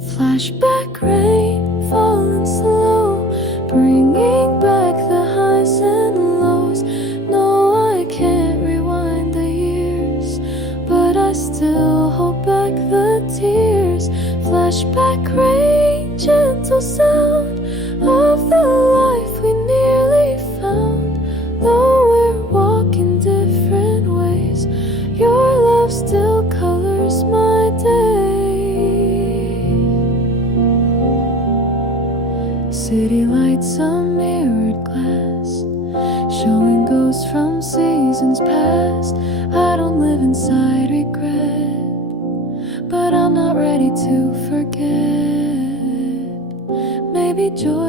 Flashback rain, falling slow, bringing back the highs and lows. No, I can't rewind the years, but I still hold back the tears. Flashback rain, gentle sound of the life we nearly found. Though we're walking different ways, your love still colors my day. City lights, a mirrored glass, showing ghosts from seasons past. I don't live inside regret, but I'm not ready to forget. Maybe joy